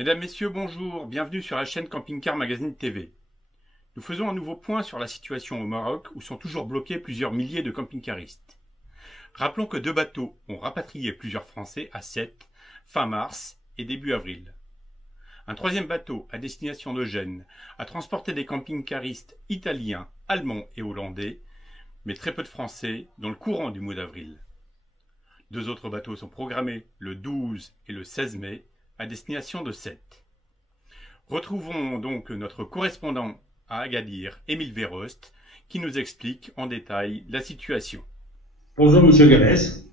Mesdames, Messieurs, bonjour, bienvenue sur la chaîne Camping Car Magazine TV. Nous faisons un nouveau point sur la situation au Maroc où sont toujours bloqués plusieurs milliers de camping-caristes. Rappelons que 2 bateaux ont rapatrié plusieurs Français à Sète, fin mars et début avril. Un 3e bateau à destination de Gênes a transporté des camping-caristes italiens, allemands et hollandais, mais très peu de Français dans le courant du mois d'avril. 2 autres bateaux sont programmés le 12 et le 16 mai à destination de Sète. Retrouvons donc notre correspondant à Agadir, Émile Verrost, qui nous explique en détail la situation. Bonjour Monsieur Galès.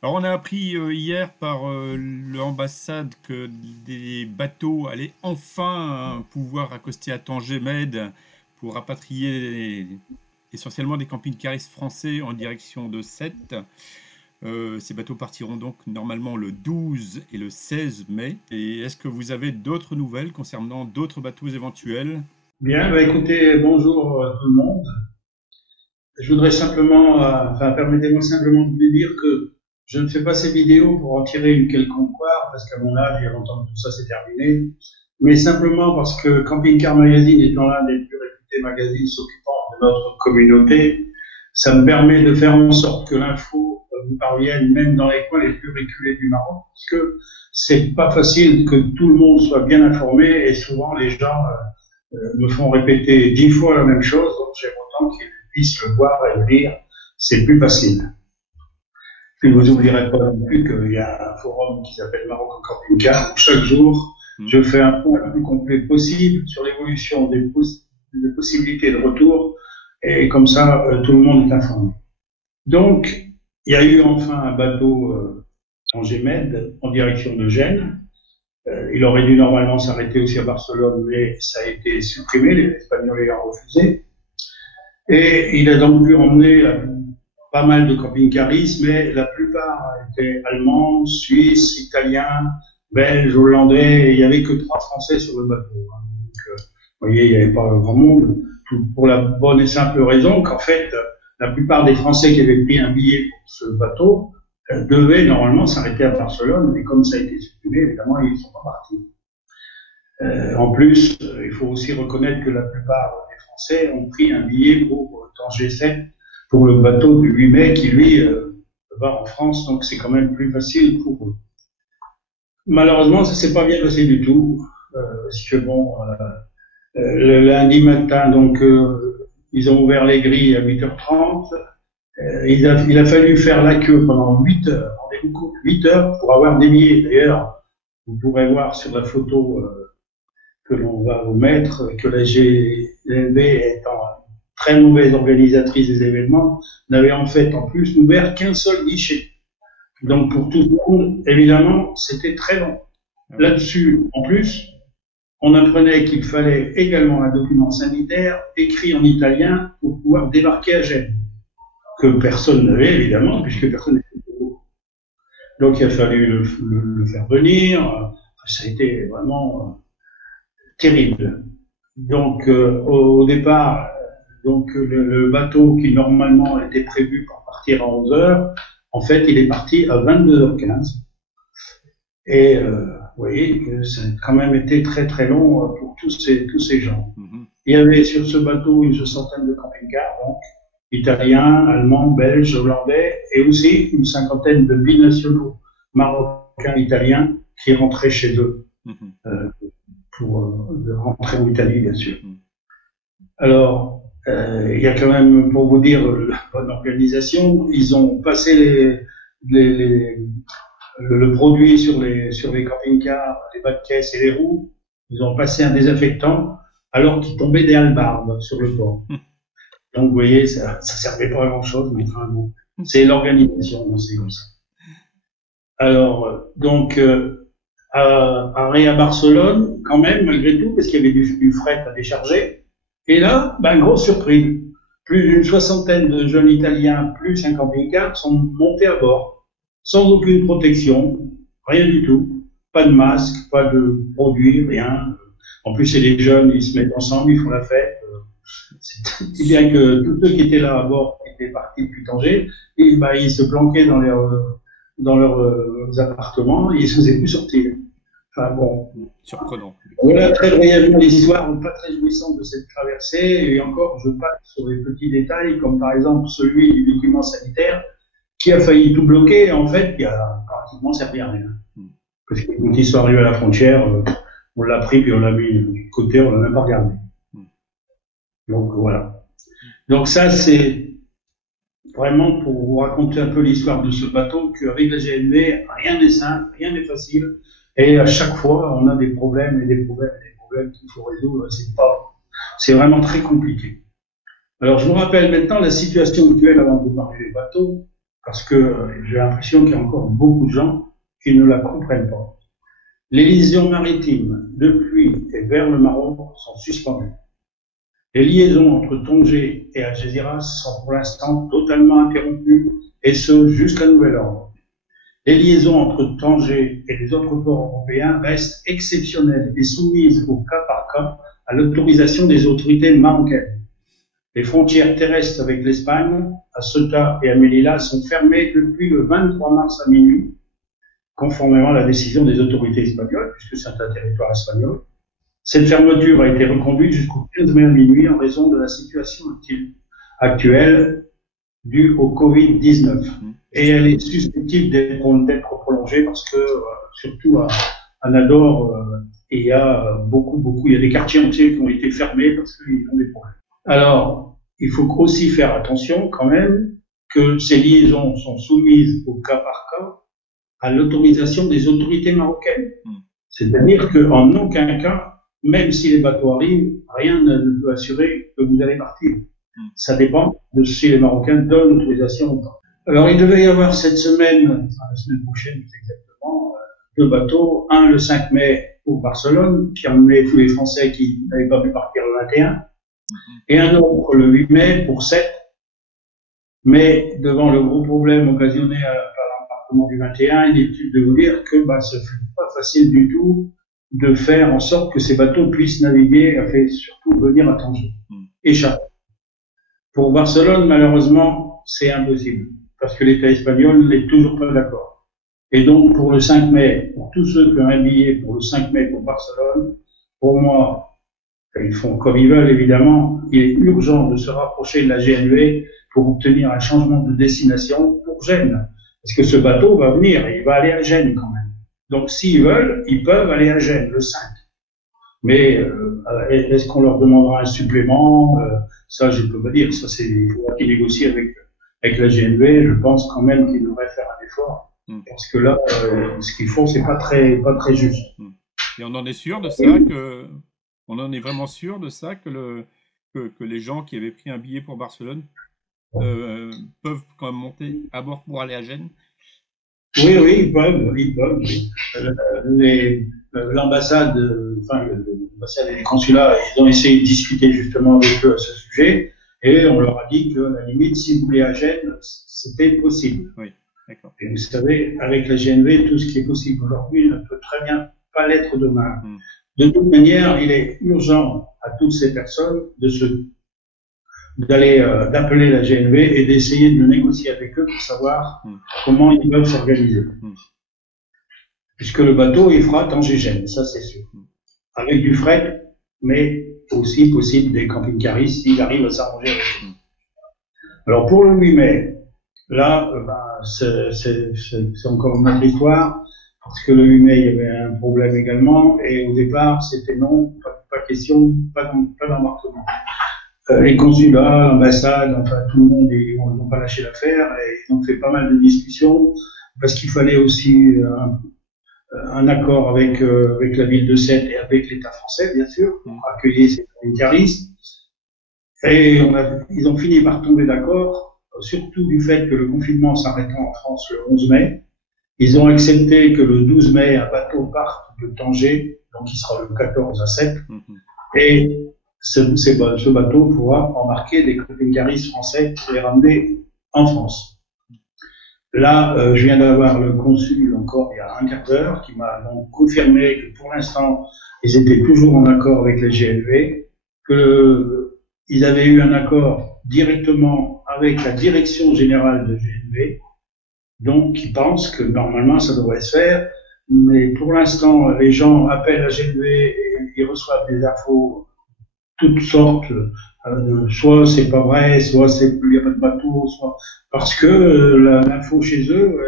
Alors on a appris hier par l'ambassade que des bateaux allaient enfin pouvoir accoster à Tanger Med pour rapatrier essentiellement des camping-caristes français en direction de Sète. Ces bateaux partiront donc normalement le 12 et le 16 mai. Et est-ce que vous avez d'autres nouvelles concernant d'autres bateaux éventuels? Bien, écoutez, bonjour tout le monde. Je voudrais simplement, permettez-moi simplement de vous dire que je ne fais pas ces vidéos pour en tirer une quelconque gloire, parce qu'à mon âge, il y a longtemps que tout ça s'est terminé, mais simplement parce que Camping Car Magazine étant l'un des plus réputés magazines s'occupant de notre communauté, ça me permet de faire en sorte que l'info vous parvienne même dans les coins les plus reculés du Maroc, parce que c'est pas facile que tout le monde soit bien informé, et souvent les gens me font répéter 10 fois la même chose, donc j'aime autant qu'ils puissent le voir et le lire, c'est plus facile. Puis vous n'oublierez pas non plus qu'il y a un forum qui s'appelle Maroc en Camping Car, où chaque jour je fais un point le plus complet possible sur l'évolution des possibilités de retour, et comme ça tout le monde est informé. Donc il y a eu enfin un bateau Tanger Med en direction de Gênes. Il aurait dû normalement s'arrêter aussi à Barcelone, mais ça a été supprimé, les Espagnols l'ayant refusé. Et il a donc pu emmener pas mal de camping-caristes, mais la plupart étaient allemands, suisses, italiens, belges, hollandais, et il n'y avait que 3 Français sur le bateau. Donc, vous voyez, il n'y avait pas grand monde, pour la bonne et simple raison qu'en fait, la plupart des Français qui avaient pris un billet pour ce bateau devaient normalement s'arrêter à Barcelone, mais comme ça a été supprimé, évidemment, ils ne sont pas partis. En plus, il faut aussi reconnaître que la plupart des Français ont pris un billet pour Tanger 7 pour le bateau du 8 mai qui, lui, va en France, donc c'est quand même plus facile pour eux. Malheureusement, ça s'est pas bien passé du tout, parce que bon, le lundi matin, donc, ils ont ouvert les grilles à 8h30. Il a fallu faire la queue pendant 8 heures, rendez-vous compte, 8 heures pour avoir des billets. D'ailleurs, vous pourrez voir sur la photo que l'on va vous mettre que la GLB, étant très mauvaise organisatrice des événements, n'avait en fait en plus ouvert qu'un seul guichet. Donc pour tout le monde, évidemment, c'était très long. Là-dessus, en plus, on apprenait qu'il fallait également un document sanitaire écrit en italien pour pouvoir débarquer à Gênes, que personne n'avait évidemment, puisque personne n'était au courant. Donc il a fallu le faire venir. Ça a été vraiment terrible. Donc au départ, donc le bateau qui normalement était prévu pour partir à 11 heures, en fait il est parti à 22h15. Et vous voyez que ça a quand même été très très long pour tous ces gens. Il y avait sur ce bateau une 60aine de camping-cars, donc italiens, allemands, belges, hollandais, et aussi une 50aine de binationaux marocains, italiens qui rentraient chez eux pour rentrer en Italie, bien sûr. Alors, il y a quand même, pour vous dire, la bonne organisation, ils ont passé le produit sur les camping-cars, les bas de caisse et les roues. Ils ont passé un désinfectant alors qu'il tombait des hallebardes sur le port. Donc, vous voyez, ça servait pas à grand-chose, mais vraiment, c'est l'organisation, c'est comme ça. Alors, donc, arrêt à Barcelone, quand même, malgré tout, parce qu'il y avait du fret à décharger. Et là, grosse surprise. Plus d'une 60aine de jeunes Italiens, plus un camping-car, sont montés à bord, sans aucune protection, rien du tout. Pas de masque, pas de produit, rien. En plus, c'est des jeunes, ils se mettent ensemble, ils font la fête. C'est bien que tous ceux qui étaient là à bord étaient partis depuis Tanger, et ils se planquaient dans leurs appartements, et ils ne se faisaient plus sortir. Enfin bon. Surprenant. Voilà très brièvement l'histoire pas très jouissante de cette traversée. Et encore, je passe sur les petits détails, comme par exemple celui du document sanitaire, qui a failli tout bloquer, en fait, qui a pratiquement servi à rien. Parce que quand ils sont arrivés à la frontière, on l'a pris, puis on l'a mis de côté, on l'a même pas regardé. Donc voilà. Donc ça, c'est vraiment pour vous raconter un peu l'histoire de ce bateau, qu'avec la GNV, rien n'est simple, rien n'est facile, et à chaque fois, on a des problèmes et des problèmes et des problèmes qu'il faut résoudre. C'est vraiment très compliqué. Alors, je vous rappelle maintenant la situation actuelle avant de vous parler des bateaux, parce que j'ai l'impression qu'il y a encore beaucoup de gens qui ne la comprennent pas. Les liaisons maritimes depuis et vers le Maroc sont suspendues. Les liaisons entre Tanger et Algeciras sont pour l'instant totalement interrompues, et ce jusqu'à nouvel ordre. Les liaisons entre Tanger et les autres ports européens restent exceptionnelles et soumises au cas par cas à l'autorisation des autorités marocaines. Les frontières terrestres avec l'Espagne, à Ceuta et à Melilla, sont fermées depuis le 23 mars à minuit, conformément à la décision des autorités espagnoles, puisque c'est un territoire espagnol. Cette fermeture a été reconduite jusqu'au 15 mai à minuit en raison de la situation actuelle due au Covid-19. Et elle est susceptible d'être prolongée parce que, surtout à Nador, il y a il y a des quartiers entiers qui ont été fermés parce qu'ils ont des problèmes. Alors, il faut aussi faire attention quand même que ces liaisons sont soumises au cas par cas à l'autorisation des autorités marocaines. C'est-à-dire qu'en aucun cas, même si les bateaux arrivent, rien ne peut assurer que vous allez partir. Ça dépend de si les Marocains donnent l'autorisation ou pas. Alors, il devait y avoir cette semaine, la semaine prochaine exactement, deux bateaux. Un le 5 mai pour Barcelone, qui emmenait tous les Français qui n'avaient pas pu partir le 21, et un autre le 8 mai pour 7. Mais devant le gros problème occasionné par l'embarquement du 21, il est utile de vous dire que ce fut pas facile du tout de faire en sorte que ces bateaux puissent naviguer, et surtout venir à Tanger, échapper. Pour Barcelone, malheureusement, c'est impossible, parce que l'État espagnol n'est toujours pas d'accord. Et donc, pour le 5 mai, pour tous ceux qui ont un billet pour le 5 mai pour Barcelone, pour moi, ils font comme ils veulent, évidemment, il est urgent de se rapprocher de la GNV pour obtenir un changement de destination pour Gênes. Parce que ce bateau va venir, il va aller à Gênes quand même. Donc, s'ils veulent, ils peuvent aller à Gênes le 5. Mais est-ce qu'on leur demandera un supplément? Ça, je peux pas dire. Ça, il faudra qu'ils négocient avec la GNV. Je pense quand même qu'ils devraient faire un effort. Parce que là, ce qu'ils font, c'est pas très juste. Et on en est sûr de ça on en est vraiment sûr de ça que les gens qui avaient pris un billet pour Barcelone peuvent quand même monter à bord pour aller à Gênes? Oui, ils peuvent. L'ambassade, l'ambassade et les consulats, ils ont essayé de discuter justement avec eux à ce sujet, et on leur a dit que, à la limite, s'ils voulaient à Gênes, c'était possible. Oui, d'accord. Et vous savez, avec la GNV, tout ce qui est possible aujourd'hui ne peut très bien pas l'être demain. De toute manière, il est urgent à toutes ces personnes d'appeler la GNV et d'essayer de négocier avec eux pour savoir comment ils peuvent s'organiser. Puisque le bateau, il fera Tanger-Gênes, ça c'est sûr. Avec du fret, mais aussi possible des camping-caristes s'ils arrivent à s'arranger avec eux. Alors pour le 8 mai, là, c'est encore une autre histoire, parce que le 8 mai, il y avait un problème également, et au départ, c'était non, pas question, pas d'embarquement. Les consulats, l'ambassade, enfin tout le monde, ils n'ont pas lâché l'affaire, et ils ont fait pas mal de discussions, parce qu'il fallait aussi un accord avec la ville de Sète et avec l'État français, bien sûr, pour accueillir ces caristes. Et ils ont fini par tomber d'accord, surtout du fait que le confinement s'arrêtant en France le 11 mai. Ils ont accepté que le 12 mai, un bateau parte de Tanger, donc il sera le 14 à 7, et ce bateau pourra embarquer des camping-caristes français pour les ramener en France. Là, je viens d'avoir le consul encore il y a un quart d'heure qui m'a donc confirmé que pour l'instant, ils étaient toujours en accord avec la GNV, qu'ils avaient eu un accord directement avec la direction générale de GNV, donc ils pensent que normalement ça devrait se faire. Mais pour l'instant, les gens appellent la GNV et ils reçoivent des infos toutes sortes. Soit c'est pas vrai, soit il n'y a pas de bateau, soit parce que l'info chez eux,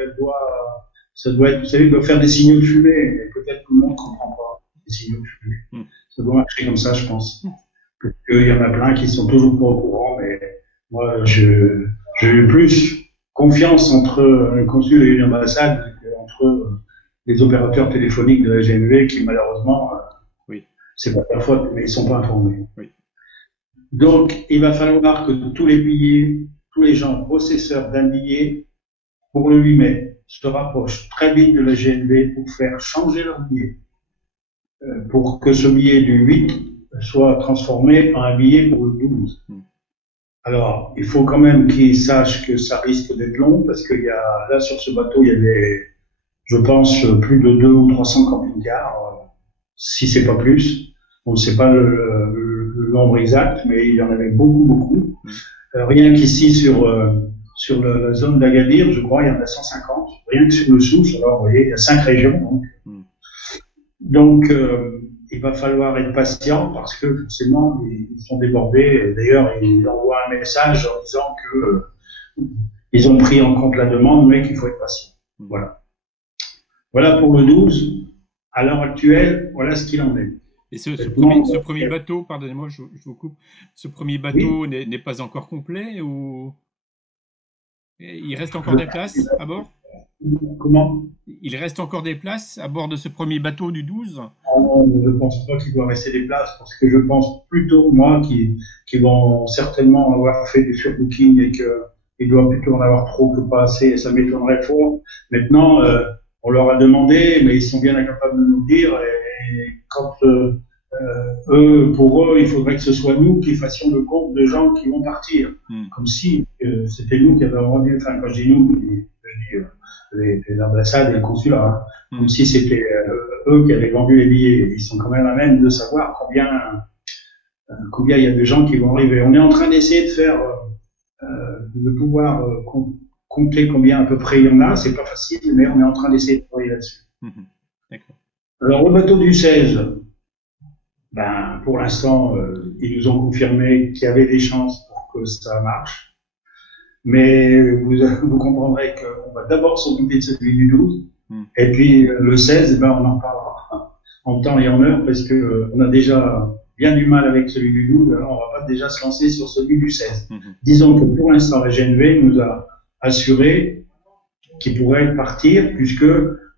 ça doit être, vous savez, ils doivent faire des signaux de fumée. Et peut-être tout le monde ne comprend pas les signaux de fumée. Ça doit marcher comme ça, je pense. Parce qu'il y en a plein qui sont toujours pas au courant, mais moi, j'ai plus confiance entre un consul et une ambassade qu'entre les opérateurs téléphoniques de la GNV qui, malheureusement, oui. C'est pas leur faute, mais ils sont pas informés. Oui. Donc, il va falloir que tous les billets, tous les gens possesseurs d'un billet, pour le 8 mai, se rapprochent très vite de la GNV pour faire changer leur billet. Pour que ce billet du 8 soit transformé en un billet pour le 12. Alors, il faut quand même qu'ils sachent que ça risque d'être long, parce qu'il y a, là, sur ce bateau, il y avait, je pense, plus de 200 ou 300 camping-cars, si c'est pas plus. On ne sait pas le nombre exact, mais il y en avait beaucoup. Rien qu'ici, sur la zone d'Agadir, je crois, il y en a 150. Rien que sur le Sousse, alors, vous voyez, il y a 5 régions. Donc, il va falloir être patient parce que, forcément, ils sont débordés. D'ailleurs, ils envoient un message en disant que ils ont pris en compte la demande, mais qu'il faut être patient. Voilà. Voilà pour le 12. À l'heure actuelle, voilà ce qu'il en est. Et ce premier bateau, pardonnez-moi, je vous coupe, ce premier bateau n'est pas encore complet ou il reste encore des places à bord? Comment? Il reste encore des places à bord de ce premier bateau du 12? Non, je ne pense pas qu'il doit rester des places parce que je pense plutôt, moi, qu'ils vont certainement avoir fait du surbooking et qu'il doit plutôt en avoir trop que pas assez et ça m'étonnerait fort. Maintenant, on leur a demandé, mais ils sont bien incapables de nous le dire et quand pour eux, il faudrait que ce soit nous qui fassions le compte de gens qui vont partir. Comme si c'était nous qui avions vendu, enfin, quand je dis nous, je dis l'ambassade et le consulat, hein, comme si c'était eux qui avaient vendu les billets. Ils sont quand même à même de savoir combien il y a de gens qui vont arriver. On est en train d'essayer de faire, de pouvoir compter combien à peu près il y en a. C'est pas facile, mais on est en train d'essayer de travailler là-dessus. D'accord. Alors, le bateau du 16, ben, pour l'instant, ils nous ont confirmé qu'il y avait des chances pour que ça marche. Mais vous comprendrez qu'on va d'abord s'occuper de celui du 12. Et puis, le 16, ben, on en parlera en temps et en heure parce que on a déjà bien du mal avec celui du 12. Alors, on va pas déjà se lancer sur celui du 16. Disons que pour l'instant, la GNV nous a assuré qu'il pourrait partir puisque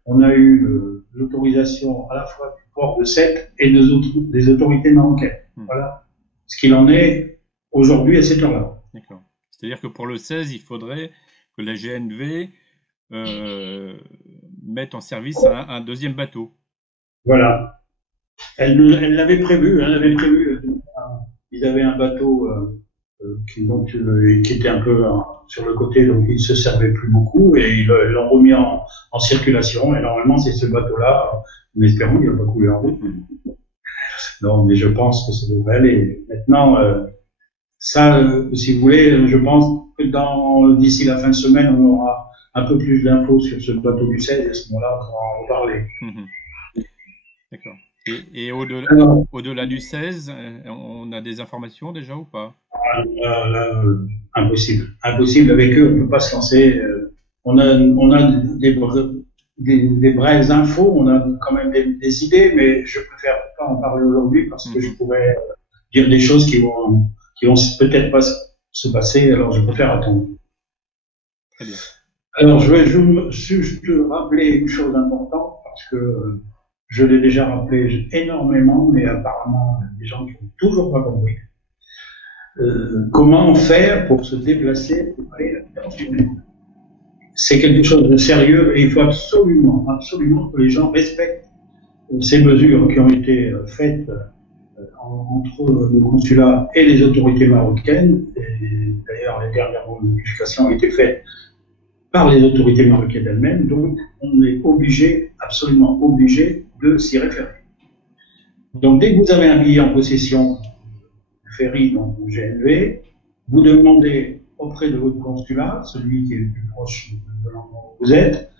on a eu l'autorisation à la fois du port de Sète et des autorités marocaines. Voilà ce qu'il en est aujourd'hui à cette heure-là. D'accord. C'est-à-dire que pour le 16, il faudrait que la GNV mette en service un deuxième bateau. Voilà. Elle l'avait prévu. Ils avaient un bateau qui était un peu sur le côté, donc il ne se servait plus beaucoup, et ils l'ont remis en circulation. Et normalement, c'est ce bateau-là. Nous espérons qu'il n'a pas coulé en route. Non, mais je pense que ça devrait aller. Maintenant, si vous voulez, je pense que d'ici la fin de semaine, on aura un peu plus d'infos sur ce bateau du 16 et à ce moment-là, on pourra en parler. D'accord. Et au-delà du 16, on a des informations déjà ou pas? Impossible. Impossible avec eux, on ne peut pas se lancer. On a des vraies infos, on a quand même des idées, mais je préfère pas en parler aujourd'hui parce que je pourrais dire des choses qui vont peut-être pas se passer, alors je préfère attendre. Très bien. Alors, je vais juste rappeler une chose importante, parce que je l'ai déjà rappelé énormément, mais apparemment, il y a des gens qui n'ont toujours pas compris. Comment faire pour se déplacer dans une île? C'est quelque chose de sérieux et il faut absolument que les gens respectent ces mesures qui ont été faites entre le consulat et les autorités marocaines. Et d'ailleurs, les dernières modifications ont été faites par les autorités marocaines elles-mêmes, donc on est absolument obligé de s'y référer. Donc dès que vous avez un billet en possession du ferry, donc du GNV, vous demandez auprès de votre consulat, celui qui est le plus proche de l'endroit où vous êtes,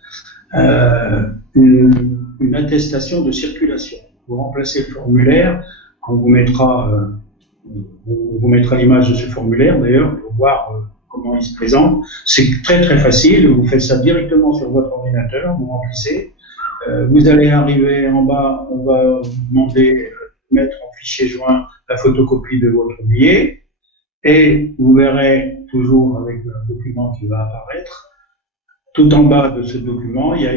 une une attestation de circulation. Vous remplacez le formulaire, on vous mettra l'image de ce formulaire d'ailleurs pour voir comment il se présente. C'est très très facile, vous faites ça directement sur votre ordinateur, vous remplissez. Vous allez arriver en bas, on va vous demander de mettre en fichier joint la photocopie de votre billet et vous verrez toujours avec le document qui va apparaître. Tout en bas de ce document, il y a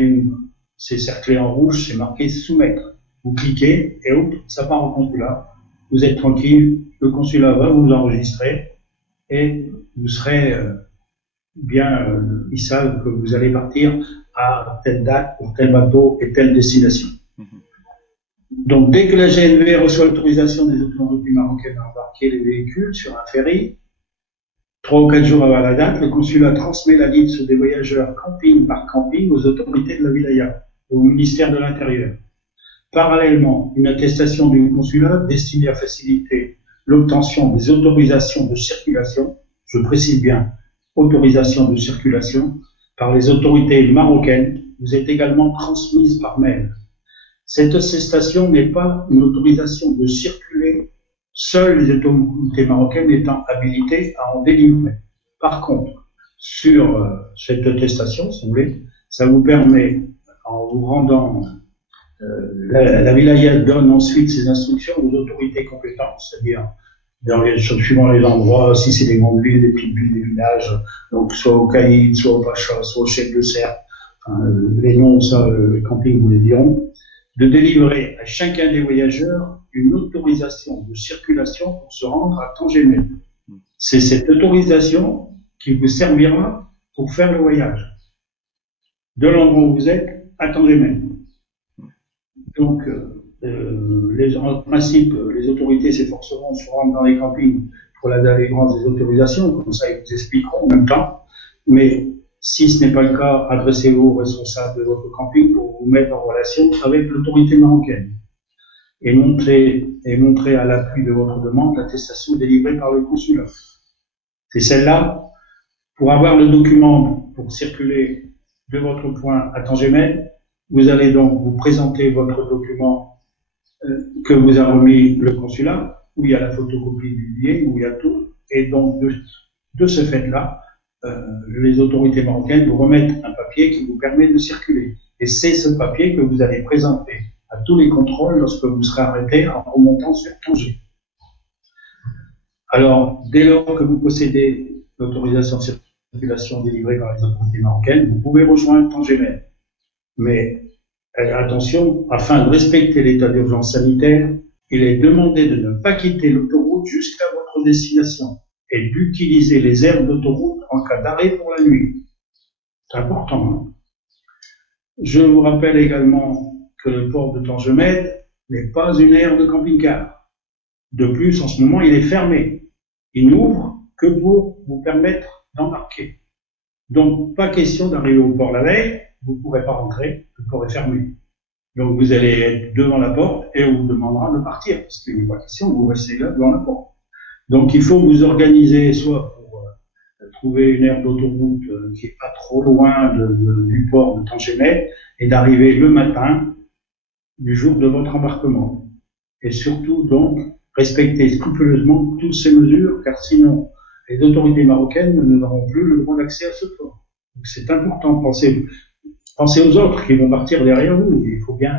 c'est cerclé en rouge, c'est marqué soumettre. Vous cliquez et hop, ça part au consulat. Vous êtes tranquille, le consulat va vous enregistrer et vous serez ils savent que vous allez partir à telle date pour tel bateau et telle destination. Donc, dès que la GNV reçoit l'autorisation des autorités marocaines à embarquer les véhicules sur un ferry, 3 ou 4 jours avant la date, le consulat transmet la liste des voyageurs camping par camping aux autorités de la wilaya, au ministère de l'Intérieur. Parallèlement, une attestation du consulat destinée à faciliter l'obtention des autorisations de circulation, je précise bien, autorisation de circulation, par les autorités marocaines, vous est également transmise par mail. Cette attestation n'est pas une autorisation de circuler, seules les autorités marocaines étant habilitées à en délivrer. Par contre, sur cette attestation, si vous voulez, ça vous permet, en vous rendant, la wilaya donne ensuite ses instructions aux autorités compétentes, c'est-à-dire suivant les endroits, si c'est des grandes villes, des petites villes, des villages, donc soit au Caïd, soit au Pacha, soit au Chef de Serre, les noms, ça, les campings vous les diront, de délivrer à chacun des voyageurs une autorisation de circulation pour se rendre à Tanger. C'est cette autorisation qui vous servira pour faire le voyage de l'endroit où vous êtes à Tanger. Donc, en principe, les autorités s'efforceront de se rendre dans les campings pour la délivrance des autorisations, comme ça ils vous expliqueront en même temps. Mais si ce n'est pas le cas, adressez-vous aux responsables de votre camping pour vous mettre en relation avec l'autorité marocaine et montrer à l'appui de votre demande l'attestation délivrée par le consulat. C'est celle-là. Pour avoir le document pour circuler de votre point à Tanger, vous allez donc vous présenter votre document que vous a remis le consulat, où il y a la photocopie du billet, où il y a tout, et donc de ce fait-là, les autorités marocaines vous remettent un papier qui vous permet de circuler. Et c'est ce papier que vous allez présenter à tous les contrôles lorsque vous serez arrêté en remontant sur Tanger. Alors, dès lors que vous possédez l'autorisation de circulation délivrée par les autorités marocaines, vous pouvez rejoindre Tanger. Mais attention, afin de respecter l'état d'urgence sanitaire, il est demandé de ne pas quitter l'autoroute jusqu'à votre destination et d'utiliser les aires d'autoroute en cas d'arrêt pour la nuit. C'est important. Hein. Je vous rappelle également que le port de Tanger n'est pas une aire de camping-car. De plus, en ce moment, il est fermé. Il n'ouvre que pour vous permettre d'embarquer. Donc, pas question d'arriver au port la veille, vous ne pourrez pas rentrer, le port est fermé. Donc, vous allez être devant la porte et on vous demandera de partir, parce qu'il n'est pas question de vous rester là devant la porte. Donc, il faut vous organiser soit pour trouver une aire d'autoroute qui est pas trop loin du port de Tanger et d'arriver le matin du jour de votre embarquement. Et surtout, donc, respecter scrupuleusement toutes ces mesures, car sinon, les autorités marocaines n'auront plus le droit d'accès à ce port. Donc, c'est important de penser aux autres qui vont partir derrière vous. Il faut bien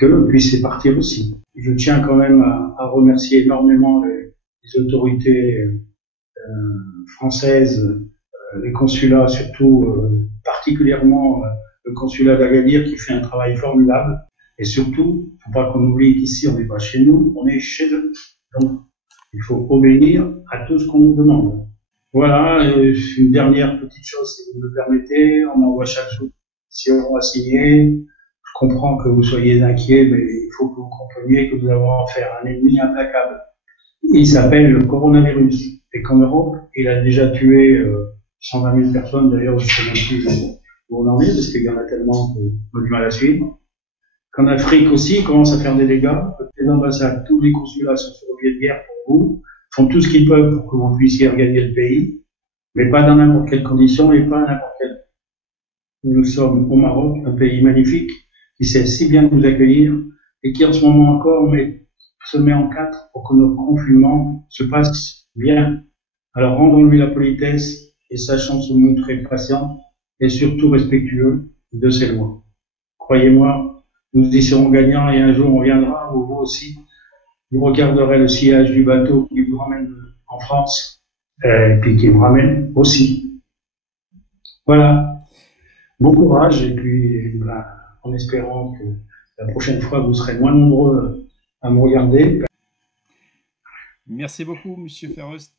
qu'eux puissent partir aussi. Je tiens quand même à remercier énormément les autorités françaises, les consulats, surtout particulièrement le consulat d'Agadir qui fait un travail formidable. Et surtout, faut pas qu'on oublie qu'ici on n'est pas chez nous, on est chez eux. Donc, il faut obéir à tout ce qu'on nous demande. Voilà, une dernière petite chose, si vous me le permettez, on envoie chaque jour si on va signer. Je comprends que vous soyez inquiets, mais il faut que vous compreniez que nous avons affaire à un ennemi implacable. Il s'appelle le coronavirus. Et qu'en Europe, il a déjà tué 120 000 personnes. D'ailleurs, je ne sais même plus où on en est, parce qu'il y en a tellement qu'on a du mal à suivre. Qu'en Afrique aussi, il commence à faire des dégâts. Les ambassades, tous les consulats sont sur le pied de guerre pour vous, font tout ce qu'ils peuvent pour que vous puissiez regagner le pays, mais pas dans n'importe quelle condition et pas à n'importe quelle. Nous sommes au Maroc, un pays magnifique, qui sait si bien nous accueillir et qui en ce moment encore se met en quatre pour que notre confinement se passe bien. Alors rendons-lui la politesse et sachons se montrer patient et surtout respectueux de ses lois. Croyez-moi, nous y serons gagnants et un jour on viendra où vous aussi, vous regarderez le sillage du bateau qui vous ramène en France et puis qui me ramène aussi. Voilà. Bon courage et puis en espérant que la prochaine fois vous serez moins nombreux à me regarder. Merci beaucoup, Monsieur Ferrust.